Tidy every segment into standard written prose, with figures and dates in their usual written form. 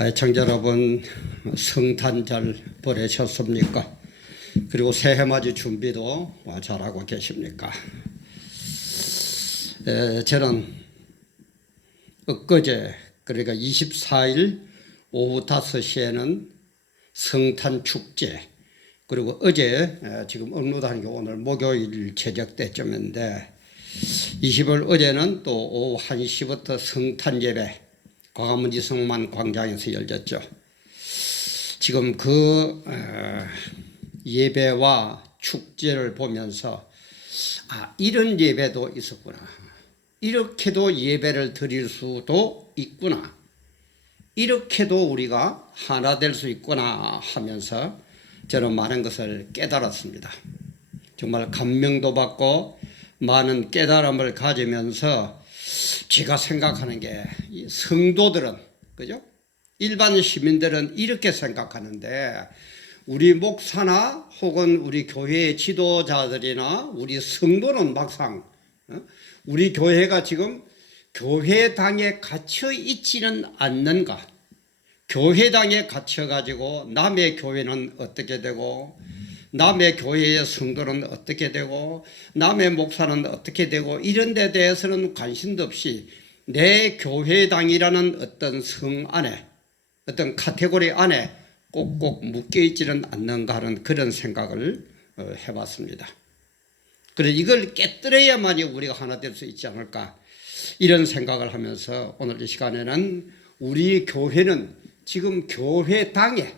애청자 여러분, 성탄 잘 보내셨습니까? 그리고 새해 맞이 준비도 잘하고 계십니까? 저는 엊그제, 그러니까 24일 오후 5시에는 성탄 축제, 그리고 어제 지금 업로드하는 게 오늘 목요일 저녁 때쯤인데 20일 어제는 또 오후 1시부터 성탄 예배 광화문 이성만 광장에서 열렸죠. 지금 그 예배와 축제를 보면서 이런 예배도 있었구나. 이렇게도 예배를 드릴 수도 있구나. 이렇게도 우리가 하나 될 수 있구나 하면서 저는 많은 것을 깨달았습니다. 정말 감명도 받고 많은 깨달음을 가지면서 제가 생각하는 게 성도들은, 그죠? 일반 시민들은 이렇게 생각하는데 우리 목사나 혹은 우리 교회의 지도자들이나 우리 성도는 막상 우리 교회가 지금 교회당에 갇혀 있지는 않는가? 교회당에 갇혀가지고 남의 교회는 어떻게 되고 남의 교회의 성도는 어떻게 되고 남의 목사는 어떻게 되고 이런 데 대해서는 관심도 없이 내 교회당이라는 어떤 성 안에 어떤 카테고리 안에 꼭꼭 묶여있지는 않는가 하는 그런 생각을 해봤습니다. 그래서 이걸 깨뜨려야만이 우리가 하나 될 수 있지 않을까 이런 생각을 하면서 오늘 이 시간에는 우리 교회는 지금 교회당에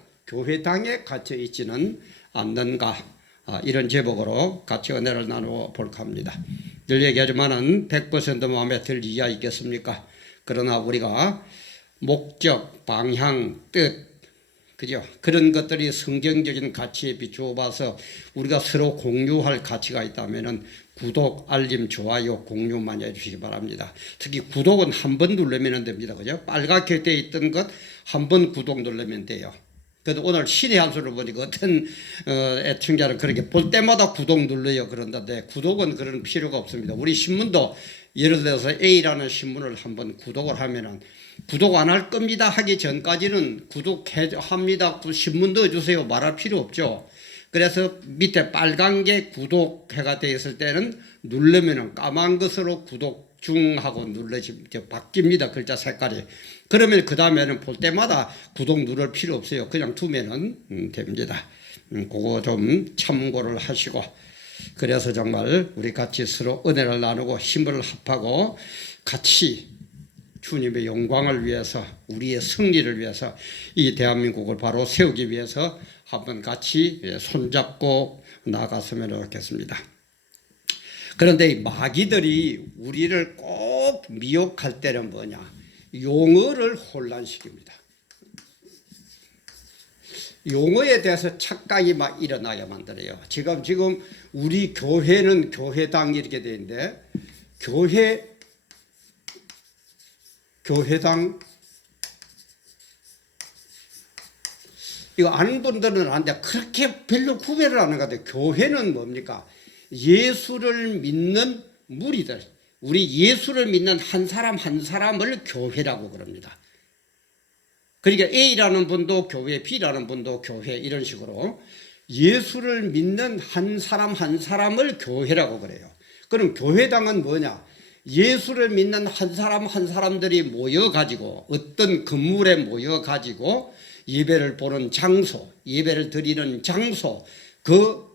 갇혀 있지는 않는가 이런 제목으로 같이 은혜를 나누어 볼까 합니다. 늘 얘기하지만은 100% 마음에 들 이야 있겠습니까? 그러나 우리가 목적, 방향, 뜻, 그죠? 그런 것들이 성경적인 가치에 비추어 봐서 우리가 서로 공유할 가치가 있다면은 구독, 알림, 좋아요, 공유 많이 해주시기 바랍니다. 특히 구독은 한 번 누르면 됩니다. 그죠? 빨갛게 되어 있던 것 한 번 구독 누르면 돼요. 그래도 오늘 신의 한 수를 보니까 어떤 애청자는 그렇게 볼 때마다 구독 눌러요 그런다는데 구독은 그런 필요가 없습니다. 우리 신문도 예를 들어서 A라는 신문을 한번 구독을 하면은 구독 안 할 겁니다 하기 전까지는 구독합니다 신문 넣어주세요 말할 필요 없죠. 그래서 밑에 빨간 게 구독해가 되어 있을 때는 누르면은 까만 것으로 구독 중하고 바뀝니다. 글자 색깔이. 그러면 그 다음에는 볼 때마다 구독 누를 필요 없어요. 그냥 두면은 됩니다. 그거 좀 참고를 하시고 그래서 정말 우리 같이 서로 은혜를 나누고 힘을 합하고 같이 주님의 영광을 위해서 우리의 승리를 위해서 이 대한민국을 바로 세우기 위해서 한번 같이 손잡고 나갔으면 좋겠습니다. 그런데 마귀들이 우리를 꼭 미혹할 때는 뭐냐? 용어를 혼란시킵니다. 용어에 대해서 착각이 막 일어나게 만들어요. 지금 우리 교회는 교회당 이렇게 되어 있는데 교회당 이거 아는 분들은 아는데 그렇게 별로 구별을 안 하는 것 같아요. 교회는 뭡니까? 예수를 믿는 무리들, 우리 예수를 믿는 한 사람 한 사람을 교회라고 그럽니다. 그러니까 A라는 분도 교회, B라는 분도 교회 이런 식으로 예수를 믿는 한 사람 한 사람을 교회라고 그래요. 그럼 교회당은 뭐냐? 예수를 믿는 한 사람 한 사람들이 모여가지고 어떤 건물에 모여가지고 예배를 보는 장소, 예배를 드리는 장소, 그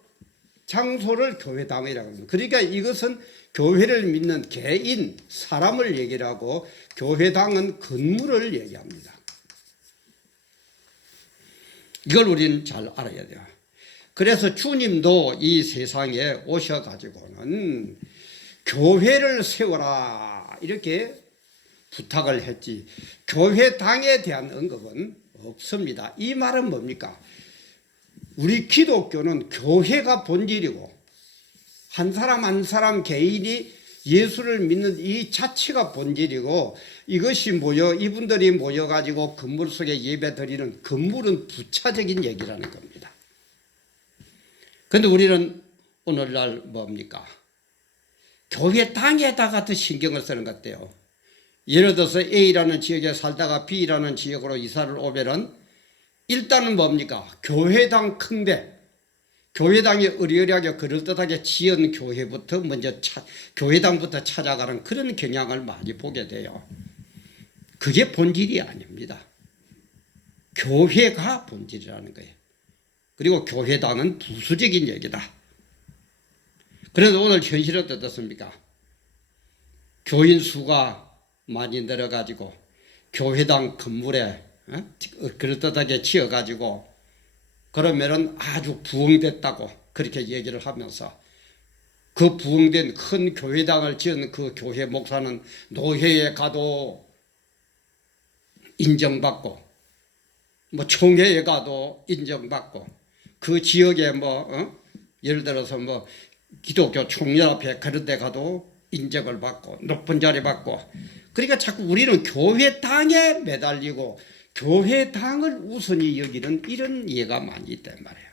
장소를 교회당이라고 합니다. 그러니까 이것은 교회를 믿는 개인, 사람을 얘기를 하고 교회당은 건물을 얘기합니다. 이걸 우리는 잘 알아야 돼요. 그래서 주님도 이 세상에 오셔가지고는 교회를 세워라 이렇게 부탁을 했지 교회당에 대한 언급은 없습니다. 이 말은 뭡니까? 우리 기독교는 교회가 본질이고 한 사람 한 사람 개인이 예수를 믿는 이 자체가 본질이고 이것이 이분들이 모여가지고 건물 속에 예배 드리는 건물은 부차적인 얘기라는 겁니다. 그런데 우리는 오늘날 뭡니까? 교회 당에다가 더 신경을 쓰는 것 같아요. 예를 들어서 A라는 지역에 살다가 B라는 지역으로 이사를 오면은 일단은 뭡니까? 교회당 큰데 교회당이 의리의리하게 그럴듯하게 지은 교회부터 먼저 교회당부터 찾아가는 그런 경향을 많이 보게 돼요. 그게 본질이 아닙니다. 교회가 본질이라는 거예요. 그리고 교회당은 부수적인 얘기다. 그래서 오늘 현실은 어떻습니까? 교인 수가 많이 늘어가지고 교회당 건물에 그럴듯하게 지어가지고 그러면은 아주 부흥됐다고 그렇게 얘기를 하면서 그 부흥된 큰 교회당을 지은 그 교회 목사는 노회에 가도 인정받고 뭐 총회에 가도 인정받고 그 지역에 예를 들어서 기독교 총연합회 그런 데 가도 인정을 받고 높은 자리 받고 그러니까 자꾸 우리는 교회당에 매달리고 교회당을 우선히 여기는 이런 예가 많이 있단 말이에요.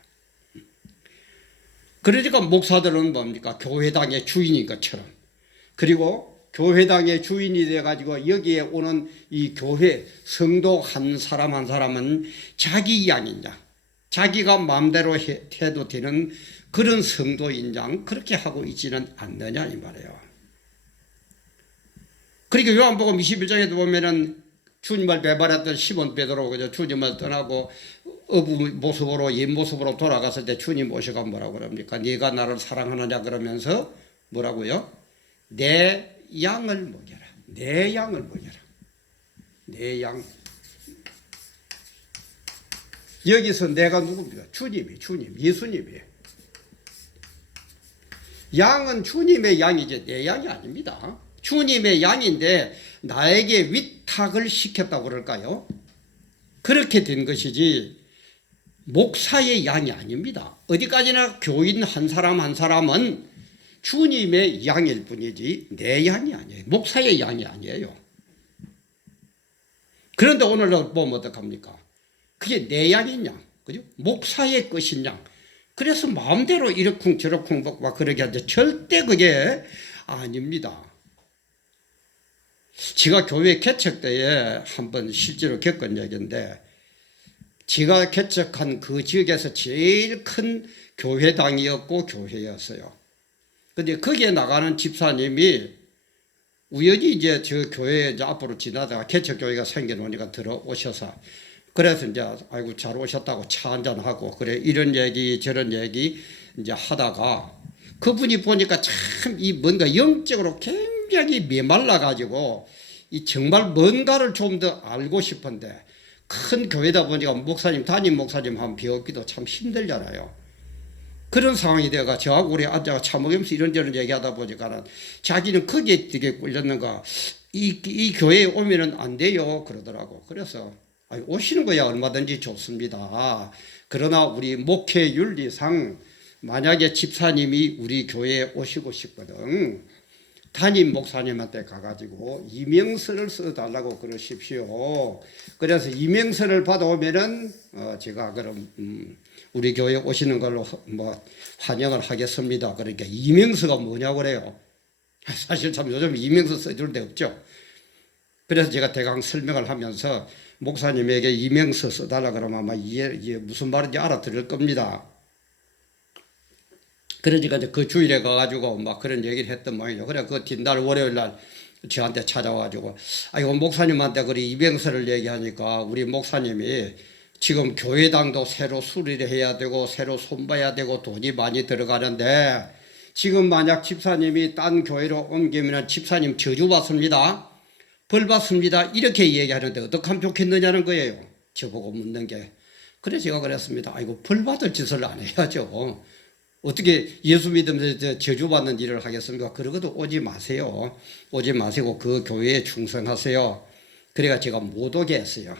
그러니까 목사들은 뭡니까? 교회당의 주인인 것처럼 그리고 교회당의 주인이 돼가지고 여기에 오는 이 교회 성도 한 사람 한 사람은 자기 양인 양 자기가 마음대로 해도 되는 그런 성도인 양 그렇게 하고 있지는 않느냐 이 말이에요. 그러니까 요한복음 21장에도 보면은 주님을 배반했던 시몬 베드로 그저 주님을 떠나고 어부 모습으로 옛 모습으로 돌아갔을 때 주님 오셔가 뭐라고 그럽니까? 네가 나를 사랑하느냐 그러면서 뭐라고요? 내 양을 먹여라. 내 양을 먹여라. 내 양. 여기서 내가 누굽니까? 주님, 예수님이에요. 양은 주님의 양이지 내 양이 아닙니다. 주님의 양인데 나에게 위탁을 시켰다고 그럴까요? 그렇게 된 것이지 목사의 양이 아닙니다. 어디까지나 교인 한 사람 한 사람은 주님의 양일 뿐이지 내 양이 아니에요. 목사의 양이 아니에요. 그런데 오늘 보면 어떡합니까? 그게 내 양인 양, 그죠? 목사의 것인 양. 그래서 마음대로 이러쿵 저러쿵 막 그러게 하는데 절대 그게 아닙니다. 제가 교회 개척 때에 한번 실제로 겪은 얘기인데 제가 개척한 그 지역에서 제일 큰 교회당이었고 교회였어요. 근데 거기에 나가는 집사님이 우연히 이제 저 교회에 이제 앞으로 지나다가 개척교회가 생겨놓으니까 들어오셔서 그래서 이제 아이고 잘 오셨다고 차 한잔하고 그래 이런 얘기 저런 얘기 이제 하다가 그분이 보니까 참 이 뭔가 영적으로 굉장히 메말라 가지고 이 정말 뭔가를 좀 더 알고 싶은데 큰 교회다 보니까 목사님 담임 목사님 한번 배우기도 참 힘들잖아요. 그런 상황이 되어가 저하고 우리 앉아가 차 먹으면서 이런저런 얘기하다 보니까는 자기는 거기에 되게 꿀렸는가 이 교회에 오면은 안 돼요 그러더라고. 그래서 오시는 거야 얼마든지 좋습니다. 그러나 우리 목회 윤리상 만약에 집사님이 우리 교회에 오시고 싶거든 담임 목사님한테 가가지고 이명서를 써달라고 그러십시오. 그래서 이명서를 받아오면은 제가 그럼 우리 교회에 오시는 걸로 환영을 하겠습니다. 그러니까 이명서가 뭐냐고 그래요. 사실 참 요즘 이명서 써줄 데 없죠. 그래서 제가 대강 설명을 하면서 목사님에게 이명서 써달라 그러면 아마 이게 무슨 말인지 알아들을 겁니다. 그러니까 이제 그 주일에 가가지고 막 그런 얘기를 했던 모양이죠. 그래 그 뒷날 월요일 날 저한테 찾아와가지고 이거 목사님한테 그래 이명서를 얘기하니까 우리 목사님이 지금 교회당도 새로 수리를 해야 되고 새로 손봐야 되고 돈이 많이 들어가는데 지금 만약 집사님이 딴 교회로 옮기면 집사님 저주 받습니다. 벌 받습니다. 이렇게 얘기하는데 어떻게 하면 좋겠느냐는 거예요. 저보고 묻는 게. 그래서 제가 그랬습니다. 아이고 벌 받을 짓을 안 해야죠. 어떻게 예수 믿으면서 저주받는 일을 하겠습니까? 그러고도 오지 마세요. 오지 마시고 그 교회에 충성하세요. 그래가 제가 못 오게 했어요.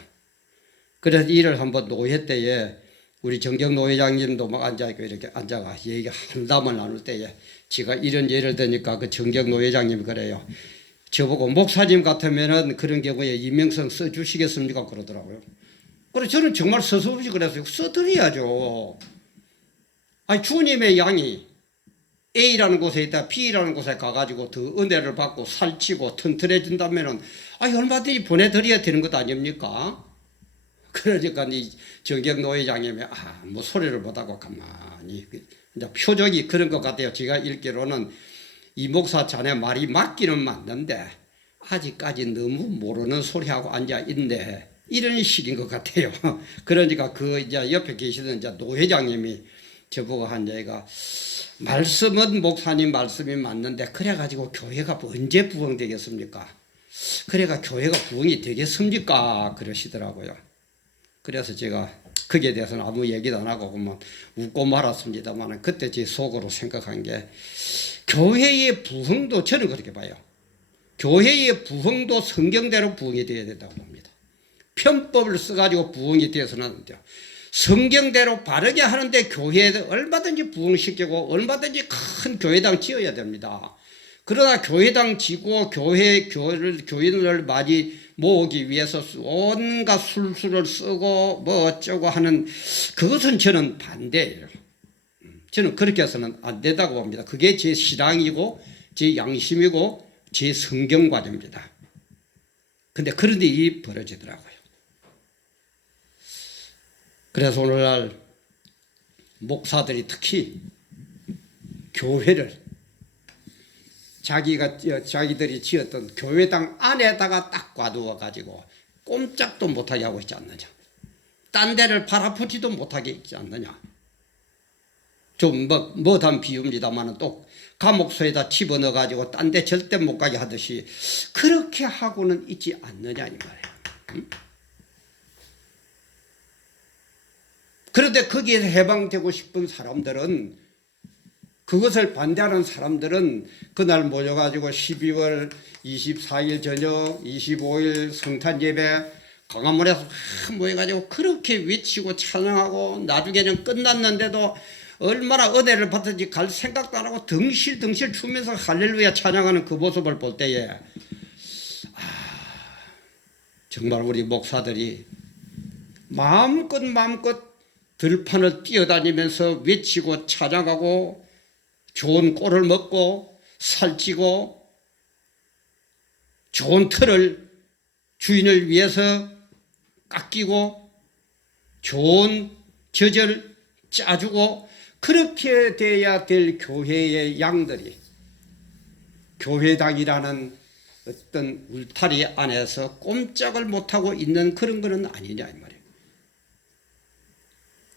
그래서 일을 한번 노회 때에 우리 정경 노회장님도 막 앉아있고 이렇게 앉아가 얘기 한담을 나눌 때에 제가 이런 예를 드니까 그 정경 노회장님이 그래요. 저보고 목사님 같으면은 그런 경우에 이명성 써주시겠습니까? 그러더라고요. 그래서 저는 정말 서슴없이 그랬어요. 써드려야죠. 주님의 양이 A라는 곳에 있다 B라는 곳에 가가지고 더 은혜를 받고 살찌고 튼튼해진다면은 얼마든지 보내드려야 되는 것 아닙니까? 그러니까 이 정경 노회장님이 뭐 소리를 못하고 가만히 이제 표적이 그런 것 같아요. 제가 읽기로는 이 목사 자네 말이 맞기는 맞는데 아직까지 너무 모르는 소리하고 앉아 있네, 이런 식인 것 같아요. 그러니까 그 이제 옆에 계시던 이제 노 회장님이 저보고 한 얘기가, 말씀은 목사님 말씀이 맞는데 그래가지고 교회가 언제 부흥되겠습니까? 그래가 교회가 부흥이 되겠습니까? 그러시더라고요. 그래서 제가 거기에 대해서는 아무 얘기도 안 하고 그만 웃고 말았습니다만, 그때 제 속으로 생각한 게, 교회의 부흥도 저는 그렇게 봐요. 교회의 부흥도 성경대로 부흥이 되어야 된다고 봅니다. 편법을 써가지고 부흥이 되어서는 안 돼요. 성경대로 바르게 하는데 교회에 얼마든지 부흥시키고 얼마든지 큰 교회당 지어야 됩니다. 그러나 교회당 지고 교인을 많이 모으기 위해서 온갖 술수를 쓰고 뭐 어쩌고 하는, 그것은 저는 반대예요. 저는 그렇게 해서는 안 된다고 봅니다. 그게 제 신앙이고 제 양심이고 제 성경관입니다. 근데 그런 일이 벌어지더라고요. 그래서 오늘날 목사들이 특히 교회를 자기들이 지었던 교회당 안에다가 딱 꽈두어 가지고 꼼짝도 못하게 하고 있지 않느냐, 딴 데를 바라보지도 못하게 있지 않느냐. 좀 뭐단 비유입니다만 또 감옥소에다 집어넣어 가지고 딴 데 절대 못 가게 하듯이 그렇게 하고는 있지 않느냐 이 말이에요. 그런데 거기에서 해방되고 싶은 사람들은, 그것을 반대하는 사람들은 그날 모여가지고 12월 24일 저녁 25일 성탄 예배 광화문에서 모여가지고 그렇게 외치고 찬양하고, 나중에는 끝났는데도 얼마나 은혜를 받든지 갈 생각도 안 하고 덩실덩실 추면서 할렐루야 찬양하는 그 모습을 볼 때에 정말 우리 목사들이 마음껏 들판을 뛰어다니면서 외치고 찬양하고 좋은 꼴을 먹고 살찌고 좋은 틀을 주인을 위해서 깎이고 좋은 젖을 짜주고, 그렇게 돼야 될 교회의 양들이 교회당이라는 어떤 울타리 안에서 꼼짝을 못하고 있는 그런 거는 아니냐 이 말이에요.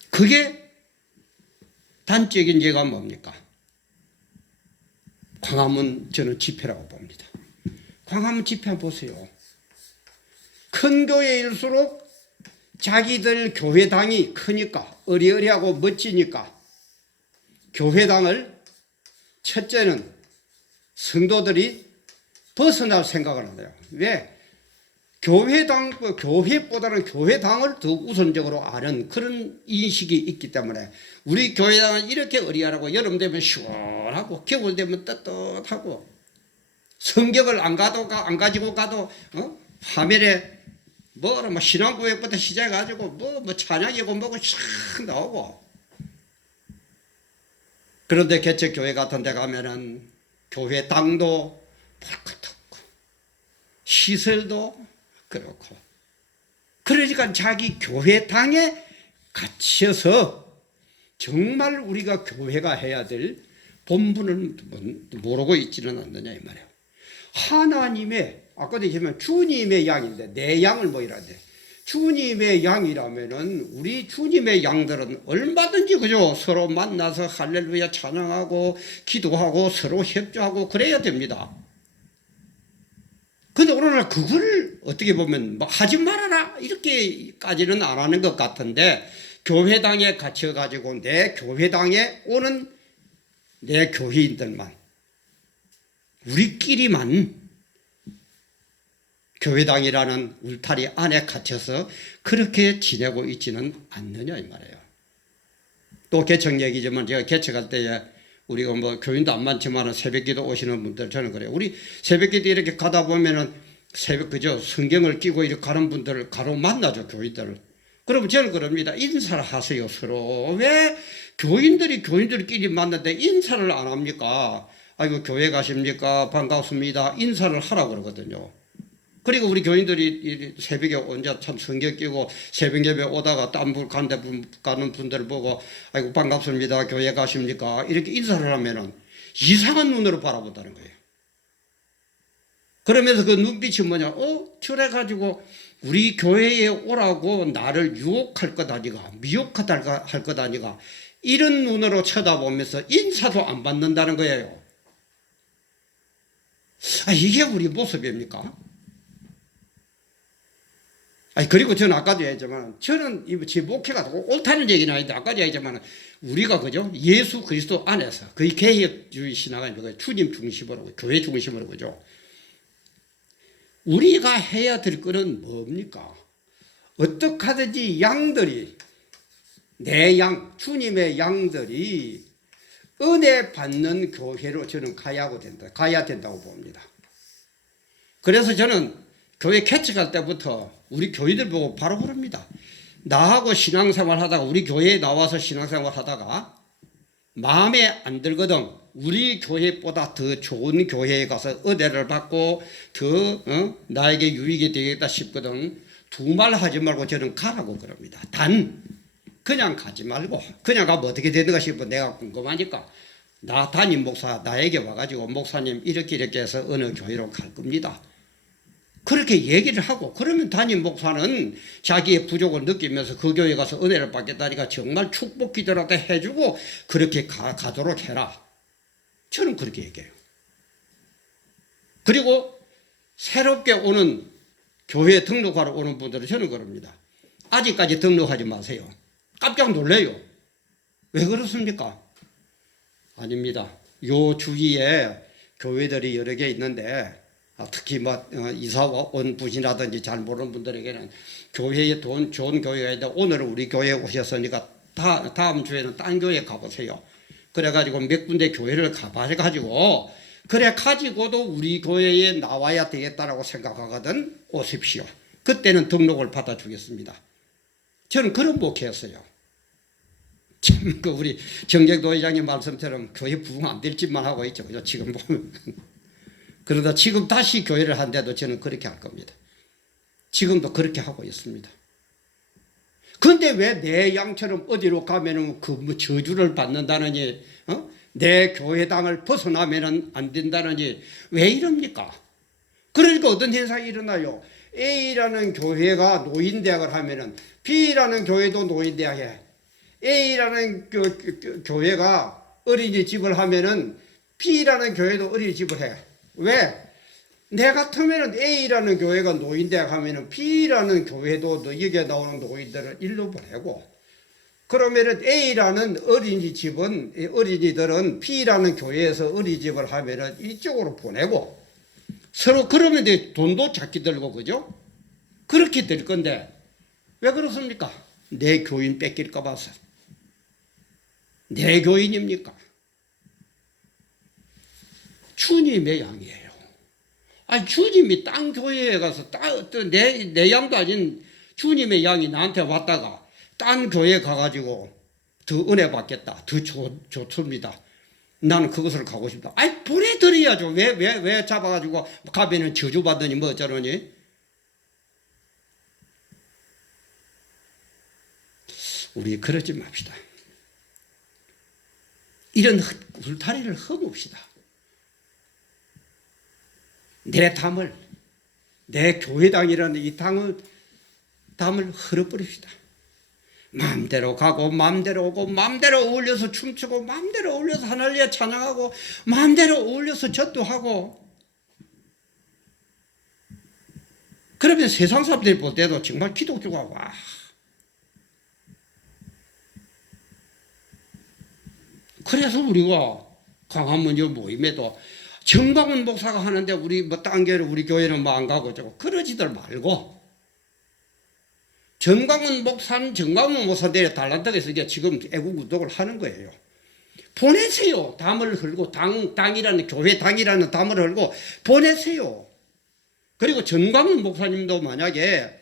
그게 단적인 예가 뭡니까? 광화문 저는 집회라고 봅니다. 광화문 집회 보세요. 큰 교회일수록 자기들 교회당이 크니까, 어리어리하고 멋지니까 교회당을 첫째는 성도들이 벗어날 생각을 한대요. 왜? 교회보다는 교회당을 더 우선적으로 아는 그런 인식이 있기 때문에, 우리 교회당은 이렇게 어리어리하고 여름 되면 시원하고 겨울 되면 떳떳하고, 성경을 안 가지고 가도 화면에 뭐 신앙고백부터 시작해가지고 뭐 찬양이고 뭐고 쫙 나오고. 그런데 개척교회 같은 데 가면은 교회당도 볼 것 없고 시설도 그렇고, 그러니까 자기 교회당에 갇혀서 정말 우리가 교회가 해야 될 본분을 모르고 있지는 않느냐 이 말이에요. 하나님의, 아까도 얘기했지만 주님의 양인데 내 양을 뭐 이라는데, 주님의 양이라면은 우리 주님의 양들은 얼마든지 그죠, 서로 만나서 할렐루야 찬양하고 기도하고 서로 협조하고 그래야 됩니다. 근데 오늘날 그걸 어떻게 보면 뭐 하지 말아라 이렇게까지는 안 하는 것 같은데, 교회당에 갇혀가지고 내 교회당에 오는 내 교회인들만, 우리끼리만 교회당이라는 울타리 안에 갇혀서 그렇게 지내고 있지는 않느냐 이 말이에요. 또 개척 얘기지만, 제가 개척할 때에 우리가 뭐 교인도 안 많지만 새벽기도 오시는 분들, 저는 그래요. 우리 새벽기도 이렇게 가다 보면은 그저 성경을 끼고 이렇게 가는 분들을 가로 만나죠, 교인들을. 그러면 저는 그럽니다. 인사를 하세요, 서로. 왜 교인들끼리 만났는데 인사를 안 합니까? 아이고, 교회 가십니까? 반갑습니다. 인사를 하라고 그러거든요. 그리고 우리 교인들이 새벽에 혼자 참 성경 끼고 새벽 예배 오다가 딴 가는 분들 보고 아이고, 반갑습니다. 교회 가십니까? 이렇게 인사를 하면은 이상한 눈으로 바라본다는 거예요. 그러면서 그 눈빛이 뭐냐? 저래가지고 우리 교회에 오라고 나를 유혹할 것 아니가, 미혹할 것 아니가, 이런 눈으로 쳐다보면서 인사도 안 받는다는 거예요. 이게 우리 모습입니까? 그리고 저는 아까도 얘기했지만, 저는 제 목회가 옳다는 얘기는 아닌데, 아까도 얘기했지만, 우리가 그죠? 예수 그리스도 안에서, 거의 개혁주의 신화가 주님 중심으로, 교회 중심으로, 그죠? 우리가 해야 될 것은 뭡니까? 어떻게 하든지 양들이, 내 양, 주님의 양들이 은혜 받는 교회로 저는 가야 된다고 봅니다. 그래서 저는 교회 개척할 때부터 우리 교회들 보고 바로 그럽니다. 나하고 신앙생활 하다가, 우리 교회에 나와서 신앙생활 하다가 마음에 안 들거든. 우리 교회보다 더 좋은 교회에 가서 은혜를 받고 더 나에게 유익이 되겠다 싶거든. 두 말 하지 말고 저는 가라고 그럽니다. 단 그냥 가지 말고, 그냥 가면 어떻게 되는가 싶어 내가 궁금하니까 나 담임 목사 나에게 와가지고 목사님 이렇게 해서 어느 교회로 갈 겁니다. 그렇게 얘기를 하고, 그러면 담임 목사는 자기의 부족을 느끼면서 그 교회 가서 은혜를 받겠다니까 정말 축복 기도라도 해주고 그렇게 가도록 해라. 저는 그렇게 얘기해요. 그리고 새롭게 오는 교회에 등록하러 오는 분들은 저는 그럽니다. 아직까지 등록하지 마세요. 깜짝 놀래요. 왜 그렇습니까? 아닙니다. 요 주위에 교회들이 여러 개 있는데, 특히 이사 온 분이라든지 잘 모르는 분들에게는 교회에 좋은 교회가 있는데, 오늘은 우리 교회에 오셨으니까 다음 주에는 딴 교회 가보세요. 그래가지고 몇 군데 교회를 가봐가지고, 그래 가지고도 우리 교회에 나와야 되겠다라고 생각하거든 오십시오. 그때는 등록을 받아주겠습니다. 저는 그런 목회였어요. 참, 우리 정경도 회장님 말씀처럼 교회 부흥 안 될 짓만 하고 있죠. 그죠? 지금 보면. 그러다 지금 다시 교회를 한데도 저는 그렇게 할 겁니다. 지금도 그렇게 하고 있습니다. 그런데 왜 내 양처럼 어디로 가면은 저주를 받는다느니, 내 교회당을 벗어나면은 안 된다느니, 왜 이럽니까? 그러니까 어떤 현상이 일어나요? A라는 교회가 노인대학을 하면은 B라는 교회도 노인대학 해. A라는 교회가 어린이집을 하면은 B라는 교회도 어린이집을 해. 왜? 내 같으면은 A라는 교회가 노인대학 하면은 B라는 교회도 여기에 나오는 노인들을 일로 보내고, 그러면은 A라는 어린이들은 B라는 교회에서 어린이집을 하면은 이쪽으로 보내고, 서로 그러면 돈도 작게 들고, 그죠? 그렇게 될 건데, 왜 그렇습니까? 내 교인 뺏길까 봐서. 내 교인입니까? 주님의 양이에요. 주님이 딴 교회에 가서 내 양도 아닌 주님의 양이 나한테 왔다가 딴 교회에 가가지고 더 은혜 받겠다. 더 좋습니다. 나는 그것을 가고 싶다. 보내드려야죠. 왜 잡아가지고 가면은 저주받으니 뭐 어쩌러니? 우리 그러지 맙시다. 이런 울타리를 허뭅시다. 내 담을, 내 교회당이라는 이 담을 헐어버립시다. 마음대로 가고 마음대로 오고 마음대로 어울려서 춤추고 마음대로 어울려서 하나님을 찬양하고 마음대로 어울려서 전도하고, 그러면 세상 사람들이 볼 때도 정말 기독교가 와. 그래서 우리가 광화문여 모임에도 정광훈 목사가 하는데 우리 딴 교회를 우리 교회는 안 가고 저거 그러지들 말고, 정광훈 목사 내려 달란트가 있으니까 지금 애국운동을 하는 거예요. 보내세요. 담을 흘고 당이라는 교회 당이라는 담을 흘고 보내세요. 그리고 정광훈 목사님도 만약에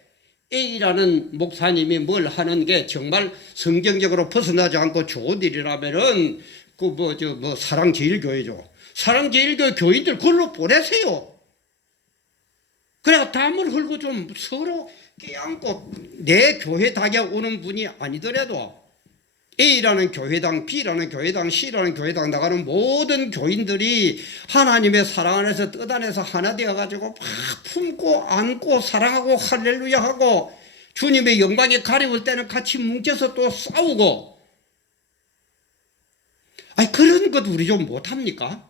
A라는 목사님이 뭘 하는 게 정말 성경적으로 벗어나지 않고 좋은 일이라면은 사랑제일교회죠. 사랑제일교회 교인들 그걸로 보내세요. 그래야 담을 흘고 좀 서로 껴안고 내 교회당에 오는 분이 아니더라도 A라는 교회당, B라는 교회당, C라는 교회당 나가는 모든 교인들이 하나님의 사랑 안에서 뜻 안에서 하나 되어가지고 막 품고 안고 사랑하고 할렐루야 하고 주님의 영광에 가려울 때는 같이 뭉쳐서 또 싸우고 아니 그런 것 우리 좀 못합니까?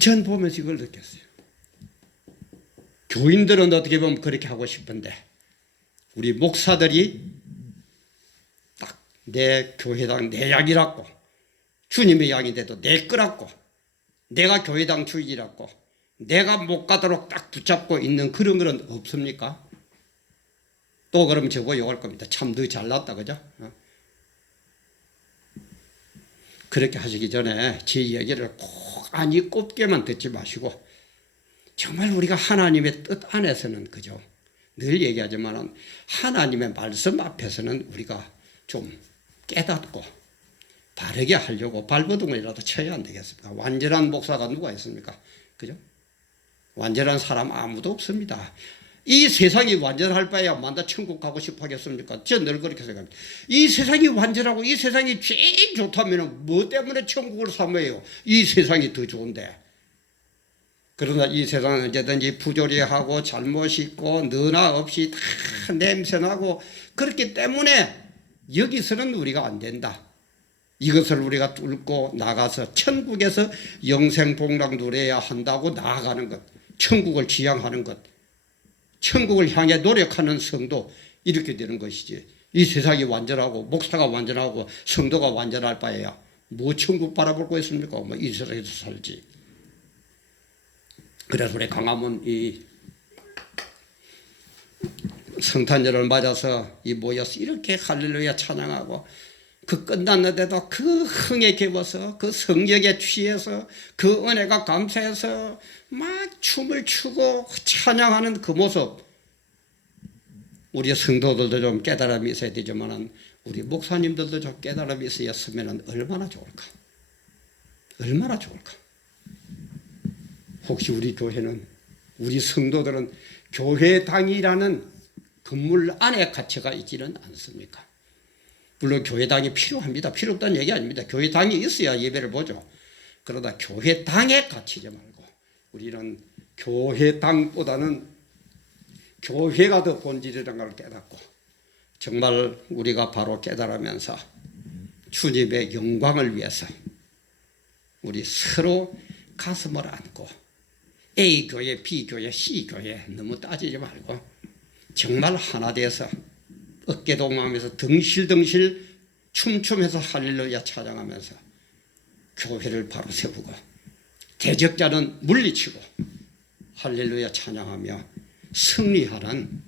전 보면서 이걸 느꼈어요. 교인들은 어떻게 보면 그렇게 하고 싶은데 우리 목사들이 딱 내 교회당 내 양이라고 주님의 양인데도 내 거라고 내가 교회당 주인이라고 내가 못 가도록 딱 붙잡고 있는 그런 건 없습니까? 또 그러면 저거 욕할 겁니다. 참 더 잘났다 그죠? 그렇게 하시기 전에 제 얘기를 꼭 아니 꼽게만 듣지 마시고 정말 우리가 하나님의 뜻 안에서는 그죠? 늘 얘기하지만 하나님의 말씀 앞에서는 우리가 좀 깨닫고 바르게 하려고 발버둥이라도 쳐야 안 되겠습니까? 완전한 목사가 누가 있습니까? 그죠? 완전한 사람 아무도 없습니다. 이 세상이 완전할 바에야 만다 천국 가고 싶어 하겠습니까? 저 늘 그렇게 생각합니다. 이 세상이 완전하고 이 세상이 제일 좋다면 뭐 때문에 천국을 삼아요? 이 세상이 더 좋은데. 그러나 이 세상은 언제든지 부조리하고 잘못이 있고 너나 없이 다 냄새나고 그렇기 때문에 여기서는 우리가 안 된다. 이것을 우리가 뚫고 나가서 천국에서 영생복락 누려야 한다고 나아가는 것. 천국을 지향하는 것. 천국을 향해 노력하는 성도 이렇게 되는 것이지. 이 세상이 완전하고 목사가 완전하고 성도가 완전할 바에야 뭐 천국 바라보고 있습니까? 뭐 이 세상에서 살지. 그래서 우리 강화문 이 성탄절을 맞아서 이 모여서 이렇게 할렐루야 찬양하고 그 끝났는데도 그 흥에 겨워서 그 성령에 취해서 그 은혜가 감사해서 막 춤을 추고 찬양하는 그 모습 우리 성도들도 좀 깨달음이 있어야 되지만 우리 목사님들도 좀 깨달음이 있었으면 얼마나 좋을까. 얼마나 좋을까. 혹시 우리 교회는 우리 성도들은 교회당이라는 건물 안에 갇혀가 있지는 않습니까? 물론 교회당이 필요합니다. 필요 없다는 얘기 아닙니다. 교회당이 있어야 예배를 보죠. 그러다 교회당에 갇히지 말고 우리는 교회당보다는 교회가 더 본질이라는 걸 깨닫고 정말 우리가 바로 깨달으면서 주님의 영광을 위해서 우리 서로 가슴을 안고 A교회, B교회, C교회 너무 따지지 말고 정말 하나 돼서 어깨동무하면서 덩실덩실 춤추면서 할렐루야 찬양하면서 교회를 바로 세우고 대적자는 물리치고 할렐루야 찬양하며 승리하는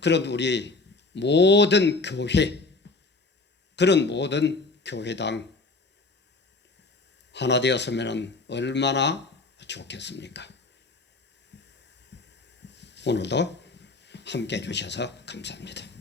그런 우리 모든 교회 그런 모든 교회당 하나 되었으면 얼마나 좋겠습니까? 오늘도 함께 해주셔서 감사합니다.